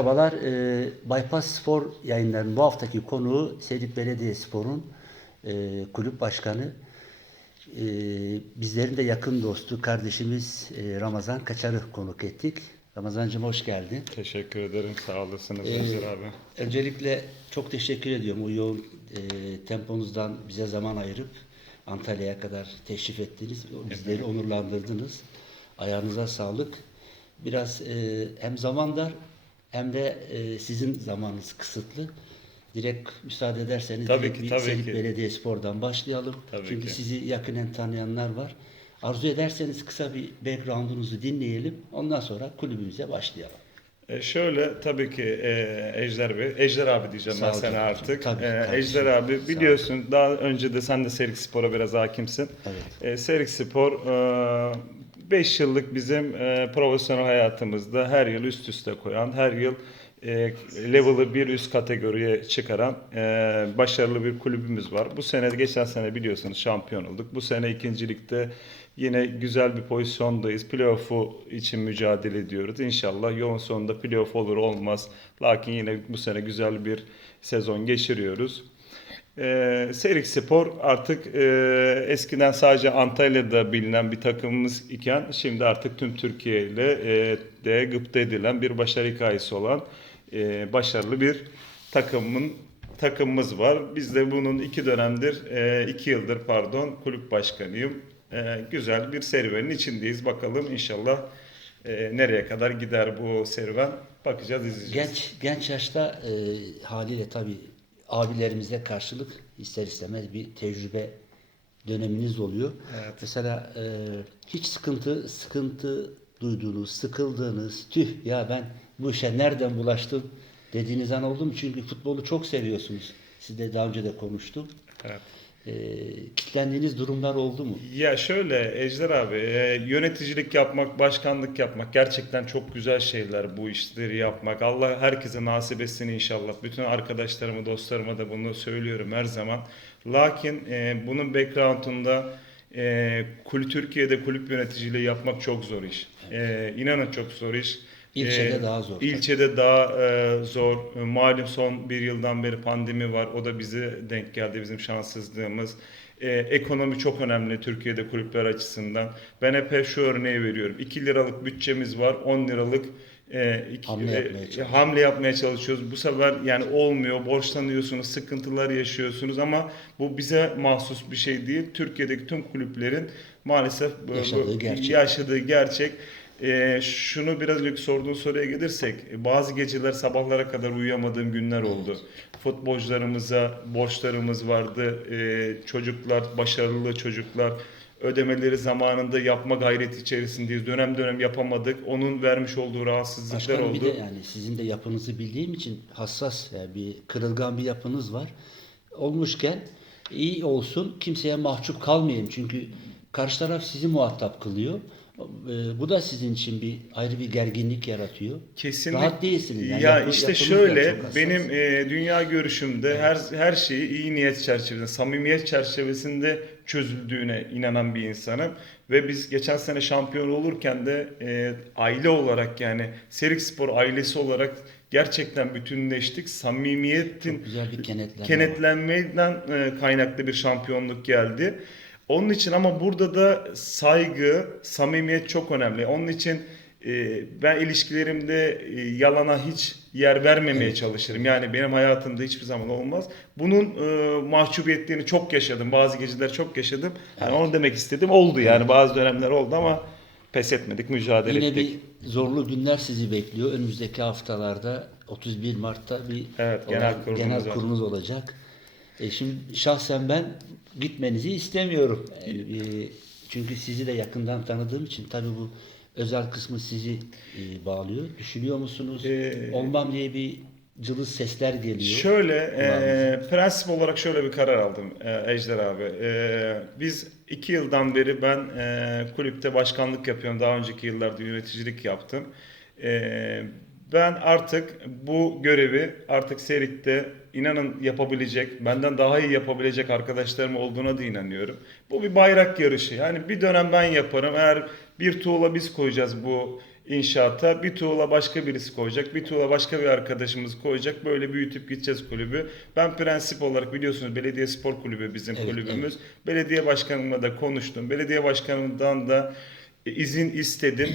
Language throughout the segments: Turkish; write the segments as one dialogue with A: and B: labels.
A: Merhabalar. E, Bypass Spor yayınlarının bu haftaki konuğu Sedik Belediyespor'un e, kulüp başkanı. E, bizlerin de yakın dostu, kardeşimiz e, Ramazan Kaçar'ı konuk ettik. Ramazancığım hoş geldin.
B: Teşekkür ederim. Sağ olasınız
A: Ee,
B: abi.
A: Öncelikle çok teşekkür ediyorum. O yoğun e, temponuzdan bize zaman ayırıp Antalya'ya kadar teşrif ettiniz. Bizleri onurlandırdınız. Ayağınıza sağlık. Biraz e, hem zaman dar hem de e, sizin zamanınız kısıtlı. Direkt müsaade ederseniz
B: Tabii
A: direkt
B: ki, tabii
A: Selik
B: ki.
A: Belediyespor'dan başlayalım.
B: Tabii
A: Çünkü
B: ki.
A: sizi yakinen tanıyanlar var. Arzu ederseniz kısa bir background'unuzu dinleyelim. Ondan sonra kulübümüze başlayalım.
B: E, şöyle tabii ki e, Ejder Bey, Ejder abi diyeceğim
A: Sağ
B: ben sana artık.
A: Tabii,
B: E,
A: tabii.
B: Ejder abi biliyorsun daha önce de sen de Serik Spor'a biraz hakimsin.
A: Evet.
B: E, Serik Spor 5 yıllık bizim e, profesyonel hayatımızda her yıl üst üste koyan, her yıl e, level'ı bir üst kategoriye çıkaran e, başarılı bir kulübümüz var. Bu sene, geçen sene biliyorsunuz şampiyon olduk. Bu sene ikincilikte yine güzel bir pozisyondayız. Playoff'u için mücadele ediyoruz. İnşallah yolun sonunda playoff olur olmaz. Lakin yine bu sene güzel bir sezon geçiriyoruz. Ee, Serik Spor artık e, eskiden sadece Antalya'da bilinen bir takımımız iken şimdi artık tüm Türkiye ile e, de gıpta edilen bir başarı hikayesi olan e, başarılı bir takımın takımımız var. Biz de bunun iki dönemdir, e, iki yıldır pardon kulüp başkanıyım. E, güzel bir serüvenin içindeyiz. Bakalım inşallah e, nereye kadar gider bu serüven bakacağız izleyeceğiz.
A: Genç genç yaşta e, haliyle tabii abilerimize karşılık ister istemez bir tecrübe döneminiz oluyor.
B: Evet.
A: Mesela e, hiç sıkıntı sıkıntı duyduğunuz, sıkıldığınız, tüh ya ben bu işe nereden bulaştım dediğiniz an oldu mu? Çünkü futbolu çok seviyorsunuz. Siz de daha önce de konuştuk.
B: Evet.
A: E, kitlendiğiniz durumlar oldu mu?
B: Ya şöyle Ejder abi, e, yöneticilik yapmak, başkanlık yapmak gerçekten çok güzel şeyler bu işleri yapmak. Allah herkese nasip etsin inşallah. Bütün arkadaşlarımı, dostlarıma da bunu söylüyorum her zaman. Lakin e, bunun background'unda e, kulüp Türkiye'de kulüp yöneticiliği yapmak çok zor iş. E, inanın çok zor iş.
A: İlçede
B: E,
A: daha zor.
B: İlçede daha e, zor. E, Malum son bir yıldan beri pandemi var. O da bize denk geldi bizim şanssızlığımız. E, ekonomi çok önemli Türkiye'de kulüpler açısından. Ben hep, şu örneği veriyorum. 2 liralık bütçemiz var. 10 liralık e, iki-
A: Hamle
B: e,
A: yapmaya çalışıyoruz.
B: hamle yapmaya çalışıyoruz. Bu sefer yani olmuyor. Borçlanıyorsunuz, sıkıntılar yaşıyorsunuz ama bu bize mahsus bir şey değil. Türkiye'deki tüm kulüplerin maalesef bu- bu-
A: Yaşadığı gerçek.
B: yaşadığı gerçek. Ee, şunu biraz önce sorduğun soruya gelirsek bazı geceler sabahlara kadar uyuyamadığım günler oldu. Futbolcularımıza borçlarımız vardı. Ee, çocuklar, başarılı çocuklar ödemeleri zamanında yapma gayreti içerisindeyiz. Dönem dönem yapamadık. Onun vermiş olduğu rahatsızlıklar
A: Başkanım bir
B: oldu.
A: de yani sizin de yapınızı bildiğim için hassas yani bir kırılgan bir yapınız var. Olmuşken iyi olsun kimseye mahcup kalmayayım çünkü karşı taraf sizi muhatap kılıyor. Ee, bu da sizin için bir ayrı bir gerginlik yaratıyor.
B: Kesinlikle.
A: Rahat değilsiniz. Yani
B: ya
A: yapı-
B: işte şöyle benim e, dünya görüşümde her her şeyi iyi niyet çerçevesinde, samimiyet çerçevesinde çözüldüğüne inanan bir insanım ve biz geçen sene şampiyon olurken de e, aile olarak yani Serik Spor ailesi olarak gerçekten bütünleştik. Samimiyetin
A: Çok güzel bir kenetlenme
B: kenetlenmeden e, kaynaklı bir şampiyonluk geldi. Onun için ama burada da saygı, samimiyet çok önemli. Onun için e, ben ilişkilerimde e, yalana hiç yer vermemeye çalışırım. Yani benim hayatımda hiçbir zaman olmaz. Bunun e, mahcubiyetlerini çok yaşadım. Bazı geceler çok yaşadım. Yani onu demek istedim. Oldu yani bazı dönemler oldu ama pes etmedik, mücadele
A: Yine
B: ettik.
A: bir zorlu günler sizi bekliyor. Önümüzdeki haftalarda 31 Mart'ta bir
B: Evet, genel
A: olan-
B: kurulumuz
A: genel
B: var.
A: kurulunuz olacak. E şimdi şahsen ben gitmenizi istemiyorum. E, e, çünkü sizi de yakından tanıdığım için tabii bu özel kısmı sizi e, bağlıyor. Düşünüyor musunuz?
B: Ee,
A: Olmam diye bir cılız sesler geliyor.
B: Şöyle, e, prensip olarak şöyle bir karar aldım e, Ejder abi. E, biz iki yıldan beri ben e, kulüpte başkanlık yapıyorum. Daha önceki yıllarda yöneticilik yaptım. E, ben artık bu görevi artık Serik'te inanın yapabilecek, benden daha iyi yapabilecek arkadaşlarım olduğuna da inanıyorum. Bu bir bayrak yarışı. Yani bir dönem ben yaparım. Eğer bir tuğla biz koyacağız bu inşaata. Bir tuğla başka birisi koyacak. Bir tuğla başka bir arkadaşımız koyacak. Böyle büyütüp gideceğiz kulübü. Ben prensip olarak biliyorsunuz belediye spor kulübü bizim
A: Evet,
B: kulübümüz. Belediye başkanımla da konuştum. Belediye başkanımdan da e, izin istedim.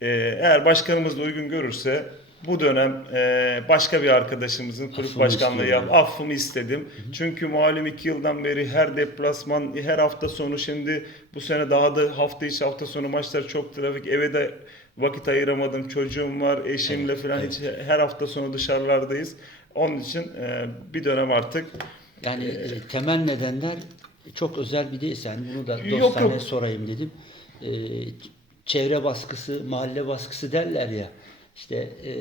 B: E, eğer başkanımız da uygun görürse bu dönem e, başka bir arkadaşımızın kulüp başkanlığı yap, affımı istedim. Çünkü malum iki yıldan beri her deplasman, her hafta sonu şimdi bu sene daha da hafta içi hafta sonu maçlar çok trafik. Eve de vakit ayıramadım. Çocuğum var, eşimle
A: Evet,
B: falan hiç her hafta sonu dışarılardayız. Onun için e, bir dönem artık
A: Yani e, temel nedenler çok özel bir değil. Yani bunu da dostane sorayım dedim. E, çevre baskısı, mahalle baskısı derler ya. İşte e,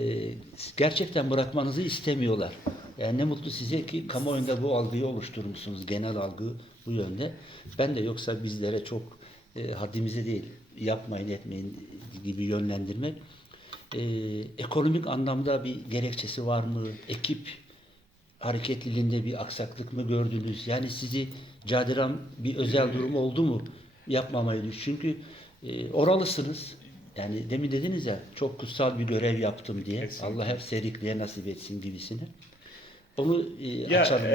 A: gerçekten bırakmanızı istemiyorlar. Yani ne mutlu size ki kamuoyunda bu algıyı oluşturmuşsunuz. Genel algı bu yönde. Ben de yoksa bizlere çok e, haddimize değil yapmayın etmeyin gibi yönlendirmek. E, ekonomik anlamda bir gerekçesi var mı? Ekip hareketliliğinde bir aksaklık mı gördünüz? Yani sizi cadiran bir özel durum oldu mu yapmamayı düş? Çünkü e, oralısınız. Yani demin dediniz ya çok kutsal bir görev yaptım diye.
B: Kesinlikle.
A: Allah hep serikliğe nasip etsin gibisine. Onu e,
B: Ya
A: açalım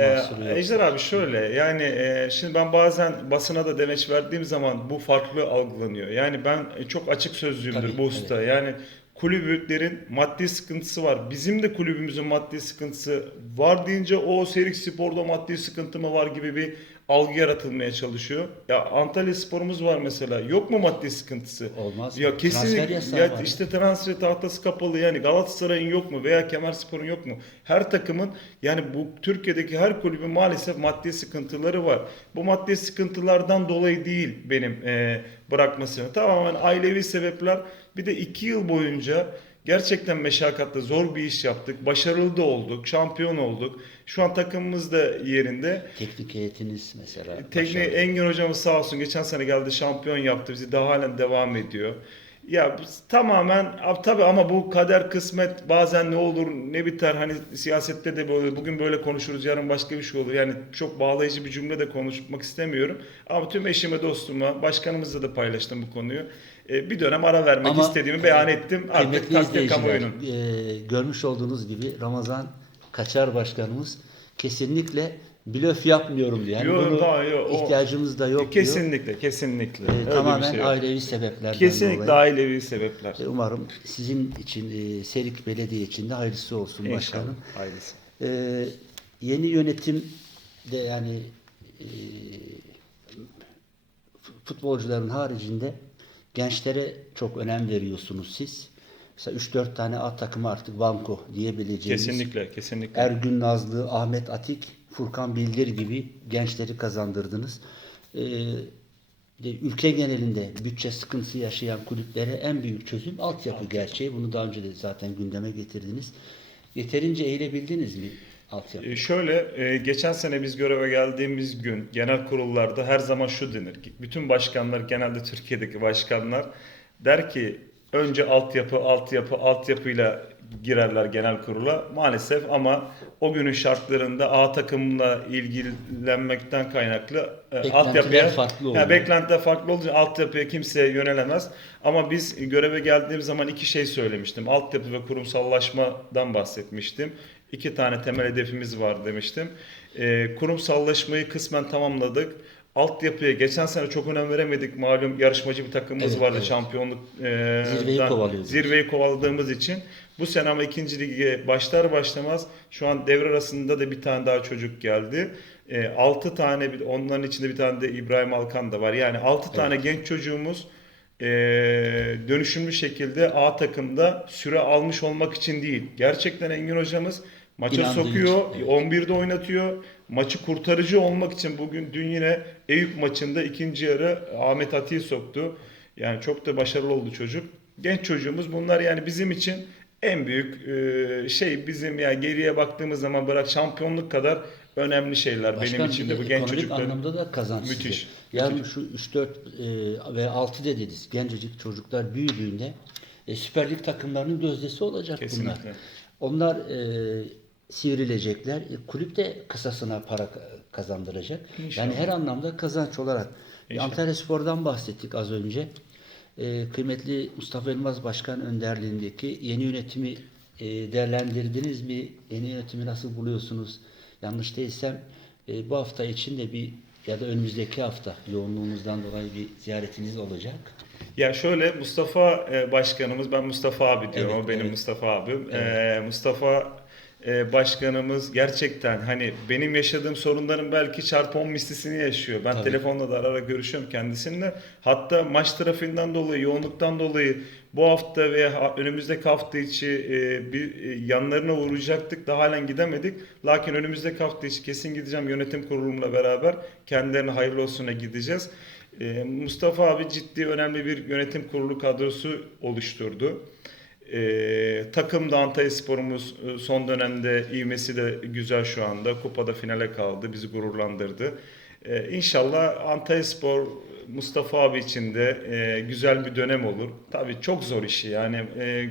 B: e. Ejder abi şöyle yani e, şimdi ben bazen basına da demeç verdiğim zaman bu farklı algılanıyor. Yani ben çok açık sözlüyümdür
A: Tabii,
B: bu usta. Yani kulüplerin maddi sıkıntısı var. Bizim de kulübümüzün maddi sıkıntısı var deyince o Serik Spor'da maddi sıkıntı mı var gibi bir algı yaratılmaya çalışıyor. Ya Antalya Spor'umuz var mesela. Yok mu maddi sıkıntısı?
A: Olmaz.
B: Ya
A: yasağı
B: ya
A: var.
B: işte transfer tahtası kapalı yani Galatasaray'ın yok mu veya Kemerspor'un yok mu? Her takımın yani bu Türkiye'deki her kulübün maalesef maddi sıkıntıları var. Bu maddi sıkıntılardan dolayı değil benim e, bırakmasını. Tamamen ailevi sebepler. Bir de iki yıl boyunca gerçekten meşakkatli zor bir iş yaptık. Başarılı da olduk. Şampiyon olduk. Şu an takımımız da yerinde.
A: Teknik heyetiniz mesela.
B: Tekne
A: başarılı.
B: Engin hocamız sağ olsun geçen sene geldi şampiyon yaptı bizi daha halen devam ediyor. Ya tamamen ab- tabii ama bu kader kısmet bazen ne olur ne biter hani siyasette de böyle bugün böyle konuşuruz yarın başka bir şey olur. Yani çok bağlayıcı bir cümle de konuşmak istemiyorum. Ama tüm eşime dostuma başkanımızla da paylaştım bu konuyu. Ee, bir dönem ara vermek
A: Ama,
B: istediğimi beyan ettim. Artık takdir kamuoyunun.
A: e, görmüş olduğunuz gibi Ramazan Kaçar Başkanımız kesinlikle blöf yapmıyorum diyor. Yani
B: Yok,
A: bunu
B: daha yok. O-
A: ihtiyacımız da yok diyor.
B: Kesinlikle kesinlikle.
A: E,
B: Öyle
A: tamamen
B: şey yok.
A: ailevi sebeplerden
B: Kesinlikle
A: dolayı.
B: ailevi sebepler.
A: E, Umarım sizin için, e, Serik Belediye için de hayırlısı olsun
B: İnşallah.
A: başkanım.
B: Hayırlısı.
A: E, yeni yönetim de yani e, futbolcuların haricinde gençlere çok önem veriyorsunuz siz. Mesela 3-4 tane A takımı artık banko diyebileceğimiz
B: Kesinlikle, kesinlikle.
A: Ergün Nazlı, Ahmet Atik, Furkan Bildir gibi gençleri kazandırdınız. Ee, ülke genelinde bütçe sıkıntısı yaşayan kulüplere en büyük çözüm altyapı gerçeği. Bunu daha önce de zaten gündeme getirdiniz. Yeterince eğilebildiniz mi altyapı?
B: E, Şöyle, e, geçen sene biz göreve geldiğimiz gün genel kurullarda her zaman şu denir. Bütün başkanlar, genelde Türkiye'deki başkanlar der ki önce altyapı, altyapı, altyapıyla girerler genel kurula. Maalesef ama o günün şartlarında A takımla ilgilenmekten kaynaklı e,
A: Beklentiler
B: altyapıya
A: farklı oluyor.
B: beklentiler farklı için altyapıya kimse yönelemez. Ama biz göreve geldiğim zaman iki şey söylemiştim. Altyapı ve kurumsallaşmadan bahsetmiştim. İki tane temel hedefimiz var demiştim. Ee, kurumsallaşmayı kısmen tamamladık. Altyapıya geçen sene çok önem veremedik. Malum yarışmacı bir takımımız
A: Evet,
B: vardı
A: evet.
B: şampiyonluk. e,
A: Zirveyi
B: dan-. Zirveyi kovaladığımız için. Bu sene ama ikinci lige başlar başlamaz şu an devre arasında da bir tane daha çocuk geldi. 6 tane onların içinde bir tane de İbrahim Alkan da var. Yani 6 tane genç çocuğumuz e, dönüşümlü şekilde A takımda süre almış olmak için değil. Gerçekten Engin hocamız maça
A: İnandığı
B: sokuyor,
A: için, evet.
B: 11'de oynatıyor. Maçı kurtarıcı olmak için bugün dün yine Eyüp maçında ikinci yarı Ahmet Ati'yi soktu. Yani çok da başarılı oldu çocuk. Genç çocuğumuz bunlar yani bizim için en büyük e, şey bizim ya geriye baktığımız zaman bırak şampiyonluk kadar önemli şeyler
A: Başkan,
B: benim için de bu genç
A: ekonomik
B: çocukların.
A: anlamda da kazanç
B: Müthiş,
A: size. Yarın şu 3-4 e, ve 6 dediniz gencecik çocuklar büyüdüğünde e, Süper Lig takımlarının gözdesi olacak bunlar.
B: Kesinlikle.
A: Onlar e, sivrilecekler. E, kulüp de kısasına para ka- kazandıracak.
B: İnşallah.
A: Yani her anlamda kazanç olarak. E,
B: İnşallah.
A: Antalya Spor'dan bahsettik az önce. Ee, kıymetli Mustafa Elmaz Başkan önderliğindeki yeni yönetimi e, değerlendirdiniz mi? Yeni yönetimi nasıl buluyorsunuz? Yanlış değilsem e, bu hafta için de bir ya da önümüzdeki hafta yoğunluğunuzdan dolayı bir ziyaretiniz olacak.
B: Ya şöyle Mustafa e, başkanımız, ben Mustafa abi diyorum
A: Evet,
B: o benim
A: evet.
B: Mustafa abim. E, Mustafa e, başkanımız gerçekten hani benim yaşadığım sorunların belki çarpı 10 mislisini yaşıyor. Ben
A: Tabii.
B: telefonla da ara ara görüşüyorum kendisiyle. Hatta maç trafiğinden dolayı, yoğunluktan dolayı bu hafta ve ha- önümüzdeki hafta içi e, bir e, yanlarına uğrayacaktık da halen gidemedik. Lakin önümüzdeki hafta içi kesin gideceğim yönetim kurulumla beraber kendilerine hayırlı olsuna gideceğiz. E, Mustafa abi ciddi önemli bir yönetim kurulu kadrosu oluşturdu. E, takımda Antalya Spor'umuz e, son dönemde ivmesi de güzel şu anda. Kupada finale kaldı. Bizi gururlandırdı. E, inşallah Antalya Spor Mustafa abi için de e, güzel bir dönem olur. Tabii çok zor işi yani. E,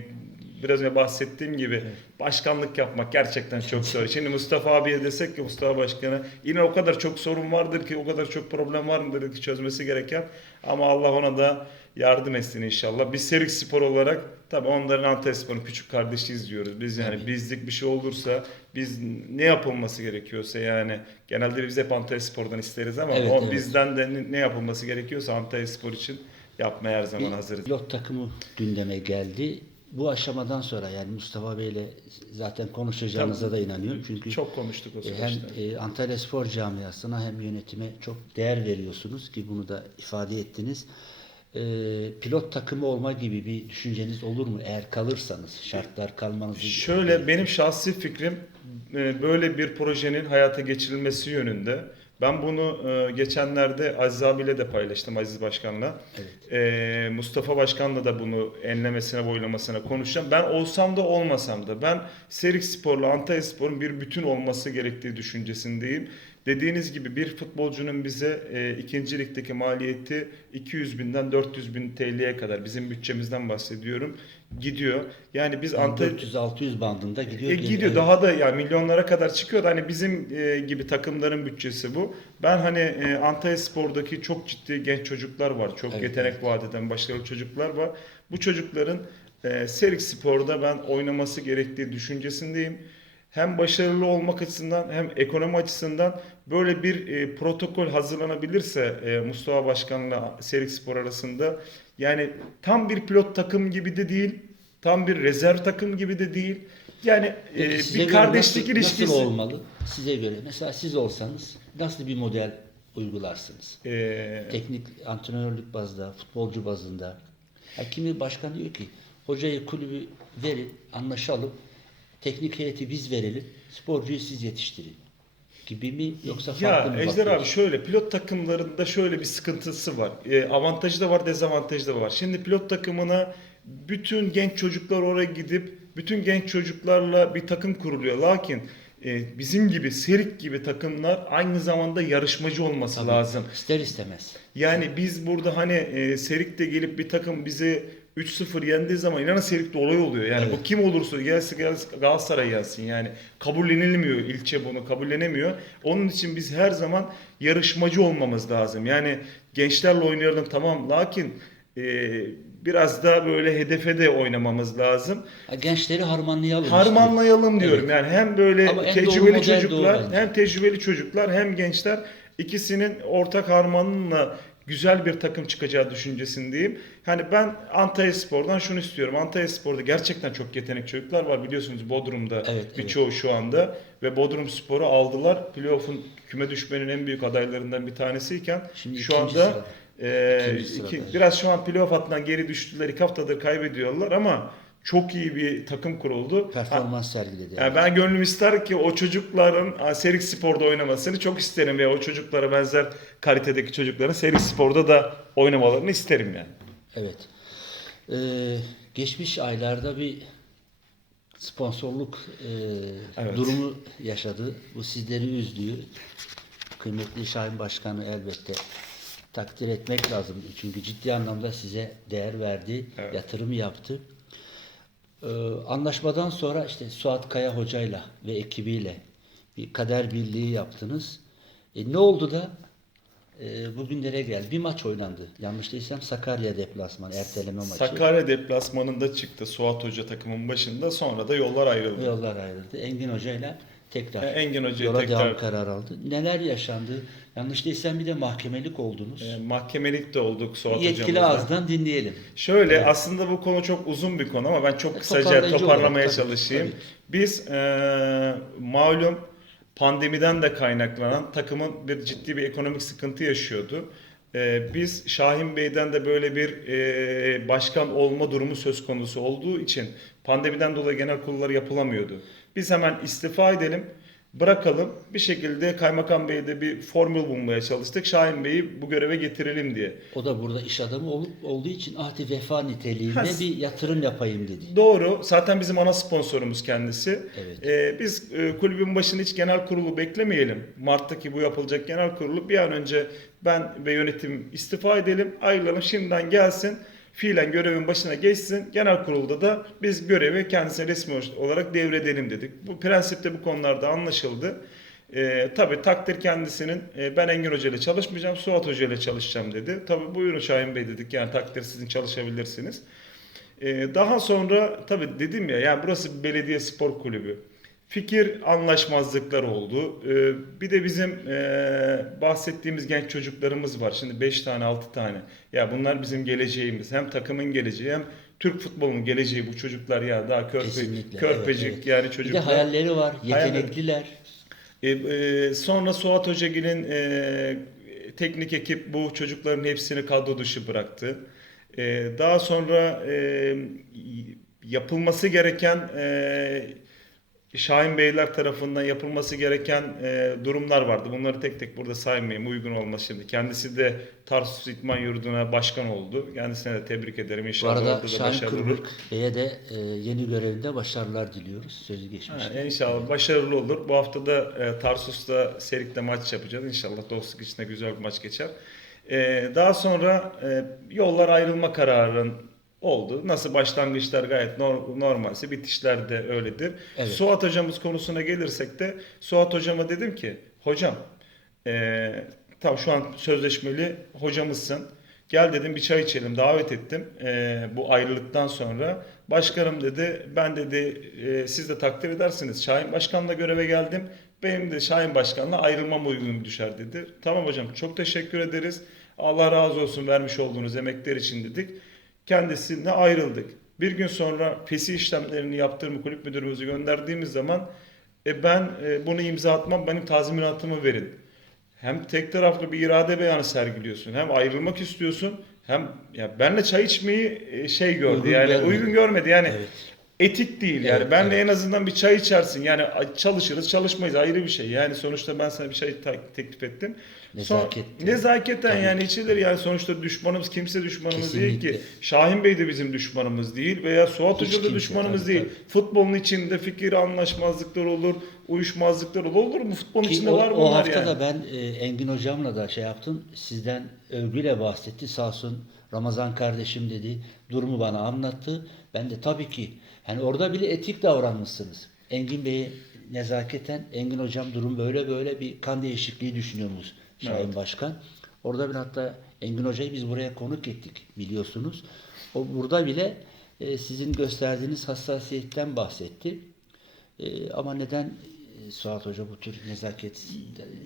B: biraz önce bahsettiğim gibi başkanlık yapmak gerçekten çok zor. Şimdi Mustafa abiye desek ki Mustafa Başkan'a yine o kadar çok sorun vardır ki o kadar çok problem vardır ki çözmesi gereken ama Allah ona da yardım etsin inşallah. Biz Serik Spor olarak tabii onların Spor'un küçük kardeşiyiz diyoruz. Biz yani
A: Tabii.
B: bizlik bir şey olursa biz ne yapılması gerekiyorsa yani genelde biz hep Antalya Spor'dan isteriz ama
A: Evet,
B: o
A: evet.
B: bizden de ne- yapılması gerekiyorsa Antalya Spor için yapmaya her zaman
A: Bir
B: hazırız.
A: pilot takımı gündeme geldi. Bu aşamadan sonra yani Mustafa Bey'le zaten konuşacağınıza da inanıyorum. Çünkü
B: Çok konuştuk o
A: e,
B: süreçte.
A: hem e, Antalya Spor camiasına hem yönetime çok değer veriyorsunuz ki bunu da ifade ettiniz. E, pilot takımı olma gibi bir düşünceniz olur mu eğer kalırsanız şartlar kalmanızı
B: Şöyle benim şahsi fikrim e, böyle bir projenin hayata geçirilmesi yönünde. Ben bunu e, geçenlerde Aziz abiyle de paylaştım Aziz Başkan'la.
A: Evet.
B: E, Mustafa Başkan'la da bunu enlemesine boylamasına konuşacağım. Ben olsam da olmasam da ben Serik Spor'la Antalya Spor'un bir bütün olması gerektiği düşüncesindeyim. Dediğiniz gibi bir futbolcunun bize e, ikinci ligdeki maliyeti 200 binden 400 bin TL'ye kadar bizim bütçemizden bahsediyorum gidiyor. Yani biz Antalya
A: 400-600 bandında gidiyor.
B: e, gidiyor
A: Evet.
B: daha da yani milyonlara kadar çıkıyor. da Hani bizim e, gibi takımların bütçesi bu. Ben hani e, Antalya Spor'daki çok ciddi genç çocuklar var. Çok
A: Evet,
B: yetenek vaat eden başarılı çocuklar var. Bu çocukların e, Serik Spor'da ben oynaması gerektiği düşüncesindeyim. Hem başarılı olmak açısından hem ekonomi açısından böyle bir e, protokol hazırlanabilirse e, Mustafa Başkan'la Serik Spor arasında yani tam bir pilot takım gibi de değil, tam bir rezerv takım gibi de değil. Yani e, bir kardeşlik
A: nasıl,
B: ilişkisi.
A: Nasıl olmalı? Size göre. Mesela siz olsanız nasıl bir model uygularsınız?
B: E,
A: Teknik antrenörlük bazında, futbolcu bazında. Ya kimi başkan diyor ki hocayı kulübü verin, anlaşalım. Teknik heyeti biz verelim, sporcuyu siz yetiştirin. Gibi mi yoksa farklı mı
B: Ya Ejder abi şöyle pilot takımlarında şöyle bir sıkıntısı var. E, avantajı da var, dezavantajı da var. Şimdi pilot takımına bütün genç çocuklar oraya gidip bütün genç çocuklarla bir takım kuruluyor. Lakin e, bizim gibi Serik gibi takımlar aynı zamanda yarışmacı olması
A: Tabii,
B: lazım.
A: İster istemez.
B: Yani biz burada hani e, Serik'te gelip bir takım bizi 3-0 yendiği zaman inanın Serik'te olay oluyor. Yani
A: Evet.
B: bu kim olursa gelsin, gelsin Galatasaray gelsin. Yani kabullenilmiyor ilçe bunu kabullenemiyor. Onun için biz her zaman yarışmacı olmamız lazım. Yani gençlerle oynayalım tamam lakin e, biraz daha böyle hedefe de oynamamız lazım.
A: Gençleri harmanlayalım.
B: Harmanlayalım diyorum. Yani hem böyle
A: Ama
B: tecrübeli çocuklar, hem tecrübeli çocuklar, hem gençler ikisinin ortak harmanıyla güzel bir takım çıkacağı düşüncesindeyim. Hani ben Antalya Spor'dan şunu istiyorum. Antalya Spor'da gerçekten çok yetenek çocuklar var. Biliyorsunuz Bodrum'da
A: Evet,
B: birçoğu şu anda ve Bodrum Spor'u aldılar. Playoff'un küme düşmenin en büyük adaylarından bir tanesiyken
A: Şimdi
B: şu anda
A: sıra.
B: e, iki- biraz şu an playoff hattından geri düştüler. İki haftadır kaybediyorlar ama çok iyi bir takım kuruldu.
A: Performans sergiledi.
B: Yani ben gönlüm ister ki o çocukların Serik Spor'da oynamasını çok isterim ve o çocuklara benzer kalitedeki çocukların Serik Spor'da da oynamalarını isterim yani.
A: Evet. Ee, geçmiş aylarda bir sponsorluk e,
B: Evet.
A: durumu yaşadı. Bu sizleri üzdü. Kıymetli Şahin Başkanı elbette takdir etmek lazım. Çünkü ciddi anlamda size değer verdi,
B: Evet.
A: yatırım yaptı. Ee, anlaşmadan sonra işte Suat Kaya hocayla ve ekibiyle bir kader birliği yaptınız. E, ne oldu da e, bugünlere geldi. Bir maç oynandı. Yanlış değilsem Sakarya deplasmanı, erteleme maçı.
B: Sakarya deplasmanında çıktı Suat Hoca takımın başında. Sonra da yollar ayrıldı.
A: Yollar ayrıldı. Engin Hoca ile tekrar
B: E, Engin Hoca'yı
A: yola
B: tekrar-
A: devam kararı aldı. Neler yaşandı? Yanlış değilsem bir de mahkemelik oldunuz.
B: E, mahkemelik de olduk Suat
A: Yetkili
B: hocamızla.
A: ağızdan dinleyelim.
B: Şöyle aslında bu konu çok uzun bir konu ama ben çok
A: E,
B: kısaca toparlamaya
A: olarak, tabii,
B: çalışayım.
A: tabii.
B: Biz e, malum pandemiden de kaynaklanan takımın bir ciddi bir ekonomik sıkıntı yaşıyordu. E, biz Şahin Bey'den de böyle bir e, başkan olma durumu söz konusu olduğu için pandemiden dolayı genel kurulları yapılamıyordu. Biz hemen istifa edelim, bırakalım. Bir şekilde Kaymakam Bey'de bir formül bulmaya çalıştık. Şahin Bey'i bu göreve getirelim diye.
A: O da burada iş adamı olup olduğu için ahdi vefa niteliğinde
B: Ha,
A: bir yatırım yapayım dedi.
B: Doğru. Zaten bizim ana sponsorumuz kendisi.
A: Evet.
B: Ee, biz e, kulübün başını hiç genel kurulu beklemeyelim. Mart'taki bu yapılacak genel kurulu bir an önce ben ve yönetim istifa edelim. Ayrılalım şimdiden gelsin. Fiilen görevin başına geçsin. Genel kurulda da biz görevi kendisine resmi olarak devredelim dedik. Bu prensipte bu konularda anlaşıldı. Ee, tabii takdir kendisinin e, ben Engin Hoca ile çalışmayacağım, Suat Hoca ile çalışacağım dedi. Tabii buyurun Şahin Bey dedik yani takdir sizin çalışabilirsiniz. Ee, daha sonra tabii dedim ya yani burası bir belediye spor kulübü. Fikir anlaşmazlıkları oldu. Ee, bir de bizim e, bahsettiğimiz genç çocuklarımız var. Şimdi 5 tane 6 tane. Ya bunlar bizim geleceğimiz. Hem takımın geleceği hem Türk futbolunun geleceği bu çocuklar ya daha körpe,
A: Kesinlikle.
B: körpecik
A: evet, evet.
B: yani
A: Bir de
B: çocuklar.
A: hayalleri var,
B: Hayalleri-
A: yetenekliler.
B: E, e, sonra Suat Hocagil'in e, teknik ekip bu çocukların hepsini kadro dışı bıraktı. E, daha sonra e, yapılması gereken e, Şahin Beyler tarafından yapılması gereken e, durumlar vardı. Bunları tek tek burada saymayayım uygun olmaz şimdi. Kendisi de Tarsus İtman Yurdu'na başkan oldu. Kendisine de tebrik ederim.
A: Bu
B: İnşallah
A: arada
B: orada da
A: Şahin
B: başarılı olur.
A: Kırbık Bey'e de e, yeni görevinde başarılar diliyoruz. Sözü geçmiş.
B: Ha, İnşallah başarılı olur. Bu hafta da e, Tarsus'ta Serik'te maç yapacağız. İnşallah dostluk içinde güzel bir maç geçer. E, daha sonra e, yollar ayrılma kararın oldu. Nasıl başlangıçlar gayet nor- normalse bitişler de öyledir.
A: Evet.
B: Suat hocamız konusuna gelirsek de Suat hocama dedim ki hocam e, tam şu an sözleşmeli hocamızsın. Gel dedim bir çay içelim davet ettim e, bu ayrılıktan sonra. Başkanım dedi ben dedi e, siz de takdir edersiniz. Şahin Başkan'la göreve geldim. Benim de Şahin Başkan'la ayrılmam uygun düşer dedi. Tamam hocam çok teşekkür ederiz. Allah razı olsun vermiş olduğunuz emekler için dedik. Kendisine ayrıldık. Bir gün sonra fesi işlemlerini yaptırma kulüp müdürümüzü gönderdiğimiz zaman e, ben e, bunu imza atmam benim tazminatımı verin. Hem tek taraflı bir irade beyanı sergiliyorsun. Hem ayrılmak istiyorsun. Hem ya benle çay içmeyi e, şey gördü.
A: Uygun
B: yani
A: görmedi.
B: uygun görmedi. Yani
A: Evet.
B: Etik değil yani.
A: Evet,
B: benle
A: evet.
B: en azından bir çay içersin. Yani çalışırız, çalışmayız ayrı bir şey. Yani sonuçta ben sana bir şey teklif ettim.
A: Nezaket.
B: Son, nezaketen
A: Tabii.
B: yani içilir yani sonuçta düşmanımız kimse düşmanımız değil
A: Kesinlikle.
B: ki. Şahin Bey de bizim düşmanımız değil veya Suat Hoca da düşmanımız
A: tabii,
B: değil.
A: tabii.
B: Futbolun içinde fikir anlaşmazlıklar olur, uyuşmazlıklar olur. Olur mu? Futbolun
A: Ki
B: içinde
A: o,
B: var
A: o
B: bunlar
A: hafta
B: yani.
A: da ben e, Engin hocamla da şey yaptım. Sizden övgüyle bahsetti. Sağ olsun Ramazan kardeşim dedi. Durumu bana anlattı. Ben de tabii ki hani orada bile etik davranmışsınız. Engin Bey'e nezaketen Engin hocam durum böyle böyle bir kan değişikliği düşünüyormuş Şahin
B: Evet.
A: Başkan. Orada bir hatta Engin Hoca'yı biz buraya konuk ettik biliyorsunuz. O burada bile e, sizin gösterdiğiniz hassasiyetten bahsetti. E, ama neden Suat Hoca bu tür nezaket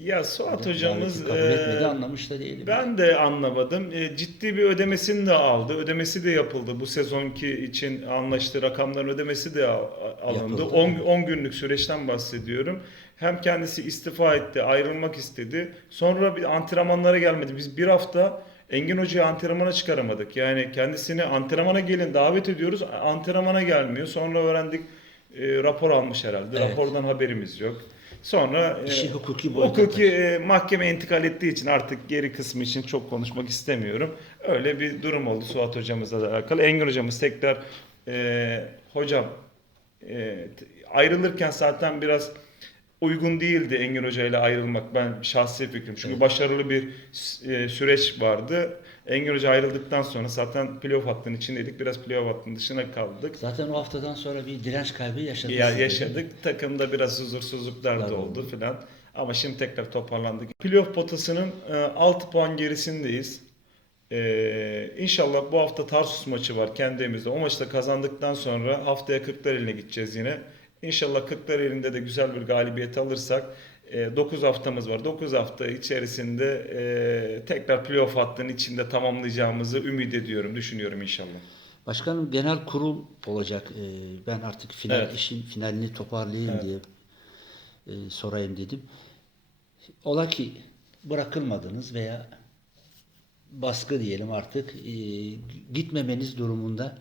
B: Ya Suat hocamız
A: kabul
B: e,
A: etmedi anlamış da değilim.
B: Ben de anlamadım. E, ciddi bir ödemesini de aldı. Ödemesi de yapıldı. Bu sezonki için anlaştığı rakamların ödemesi de al- alındı.
A: Yapıldı.
B: 10 10 günlük süreçten bahsediyorum. Hem kendisi istifa etti, ayrılmak istedi. Sonra bir antrenmanlara gelmedi. Biz bir hafta Engin Hoca'yı antrenmana çıkaramadık. Yani kendisini antrenmana gelin davet ediyoruz. Antrenmana gelmiyor. Sonra öğrendik e, rapor almış herhalde.
A: Evet.
B: Rapordan haberimiz yok. Sonra e,
A: İşi hukuki boyuta
B: hukuki e, mahkeme intikal ettiği için artık geri kısmı için çok konuşmak istemiyorum. Öyle bir durum oldu Suat hocamızla da alakalı. Engin hocamız tekrar e, hocam e, ayrılırken zaten biraz uygun değildi Engin Hoca ile ayrılmak. Ben şahsi fikrim. Çünkü başarılı bir e, süreç vardı. Engin Hoca ayrıldıktan sonra zaten playoff hattının içindeydik. Biraz playoff hattının dışına kaldık.
A: Zaten o haftadan sonra bir direnç kaybı yaşadık.
B: Ya yaşadık. Takımda biraz huzursuzluklar da oldu
A: oldu.
B: filan. Ama şimdi tekrar toparlandık. Playoff potasının e, 6 puan gerisindeyiz. Ee, inşallah bu hafta Tarsus maçı var kendi evimizde. O maçta kazandıktan sonra haftaya Kırklareli'ne gideceğiz yine. İnşallah Kırklareli'nde de güzel bir galibiyet alırsak 9 haftamız var. 9 hafta içerisinde e, tekrar playoff hattının içinde tamamlayacağımızı ümit ediyorum, düşünüyorum inşallah.
A: Başkanım genel kurul olacak. Ee, ben artık final
B: Evet.
A: işin finalini toparlayayım
B: Evet.
A: diye e, sorayım dedim. Ola ki bırakılmadınız veya baskı diyelim artık e, gitmemeniz durumunda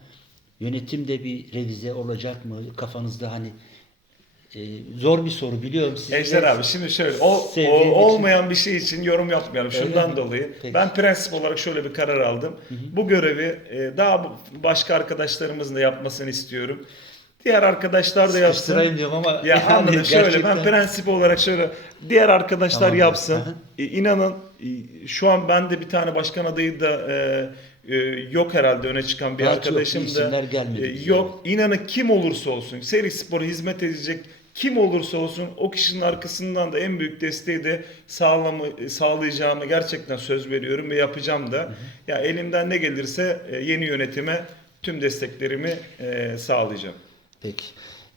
A: yönetimde bir revize olacak mı? Kafanızda hani e, zor bir soru biliyorum. Siz
B: Ejder abi şimdi şöyle o, o
A: Sevdiğim
B: olmayan bir şey için yorum yapmayalım.
A: Öyle
B: Şundan
A: mi?
B: dolayı
A: Peki.
B: ben prensip olarak şöyle bir karar aldım. Bu görevi e, daha bu- başka arkadaşlarımızın da yapmasını istiyorum. Diğer arkadaşlar da yapsın.
A: Sıkıştırayım diyorum ama
B: Ya
A: yani
B: anladım şöyle ben
A: gerçekten-
B: prensip olarak şöyle diğer arkadaşlar
A: Tamamdır.
B: yapsın.
A: Aha.
B: E, inanın e, şu an ben de bir tane başkan adayı da e, e, yok herhalde öne çıkan bir
A: Belki yok,
B: arkadaşım da
A: isimler gelmedi
B: e, yok. İnanın kim olursa olsun Seri Spor'a hizmet edecek kim olursa olsun o kişinin arkasından da en büyük desteği de sağlamı, sağlayacağımı gerçekten söz veriyorum ve yapacağım da. Ya elimden ne gelirse e, yeni yönetime tüm desteklerimi e, sağlayacağım.
A: Peki.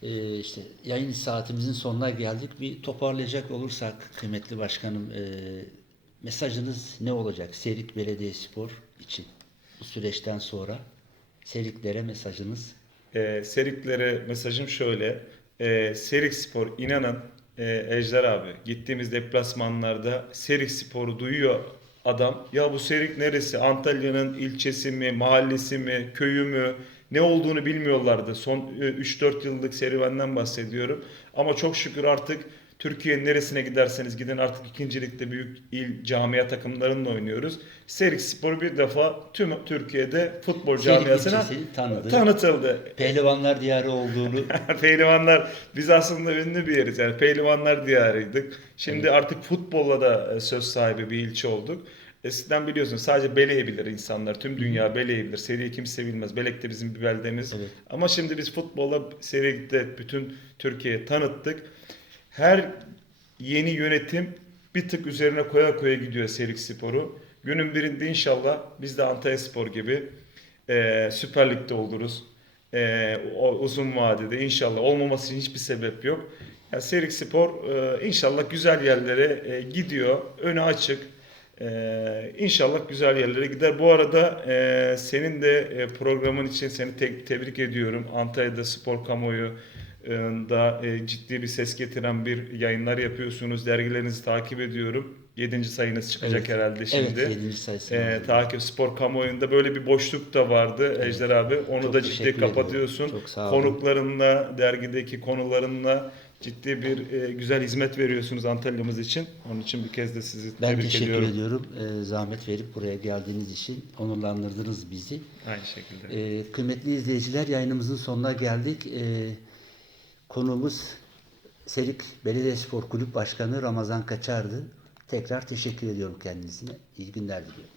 A: Ee, işte yayın saatimizin sonuna geldik. Bir toparlayacak olursak kıymetli başkanım e, mesajınız ne olacak Serik Belediyespor için bu süreçten sonra Seriklere mesajınız
B: E, Seriklere mesajım şöyle. E, Serik Spor inanın e, Ejder abi gittiğimiz deplasmanlarda Serik Spor'u duyuyor adam. Ya bu Serik neresi? Antalya'nın ilçesi mi, mahallesi mi, köyü mü? Ne olduğunu bilmiyorlardı. Son e, 3-4 yıllık serüvenden bahsediyorum. Ama çok şükür artık Türkiye'nin neresine giderseniz gidin artık ikincilikte büyük il camia takımlarıyla oynuyoruz. Serik Spor bir defa tüm Türkiye'de futbol
A: Serik
B: camiasına
A: tanıdı.
B: tanıtıldı.
A: pehlivanlar diyarı olduğunu
B: Pehlivanlar biz aslında ünlü bir yeriz yani pehlivanlar diyarıydık. Şimdi artık futbolla da e, söz sahibi bir ilçe olduk. Eskiden biliyorsun sadece Bele'yi bilir insanlar. Tüm dünya Bele'yi bilir. Seri'yi kimse bilmez. Belek de bizim bir beldemiz.
A: Evet.
B: Ama şimdi biz futbolla Seri'de bütün Türkiye'ye tanıttık. Her yeni yönetim bir tık üzerine koya koya gidiyor Serik Spor'u. Günün birinde inşallah biz de Antalya Spor gibi e, Süper Lig'de oluruz. E, uzun vadede inşallah olmaması için hiçbir sebep yok. Ya Serik Spor e, inşallah güzel yerlere e, gidiyor. Önü açık. E, inşallah güzel yerlere gider. Bu arada e, senin de e, programın için seni te- tebrik ediyorum. Antalya'da spor kamuoyu da e, ciddi bir ses getiren bir yayınlar yapıyorsunuz. Dergilerinizi takip ediyorum. 7. sayınız çıkacak
A: Evet.
B: herhalde şimdi.
A: evet 7. sayısını
B: Ee, takip spor kamuoyunda böyle bir boşluk da vardı Ejder abi. Onu
A: Çok
B: da ciddi
A: ediyorum.
B: kapatıyorsun.
A: Çok sağ olun.
B: Konuklarınla, dergideki konularınla ciddi bir e, güzel hizmet veriyorsunuz Antalya'mız için. Onun için bir kez de sizi
A: ben
B: tebrik
A: teşekkür
B: ediyorum.
A: ediyorum. Ee, zahmet verip buraya geldiğiniz için onurlandırdınız bizi.
B: Aynı şekilde.
A: Ee, kıymetli izleyiciler yayınımızın sonuna geldik. Ee, konuğumuz Serik Belediyespor Kulüp Başkanı Ramazan Kaçar'dı. Tekrar teşekkür ediyorum kendisine. İyi günler diliyorum.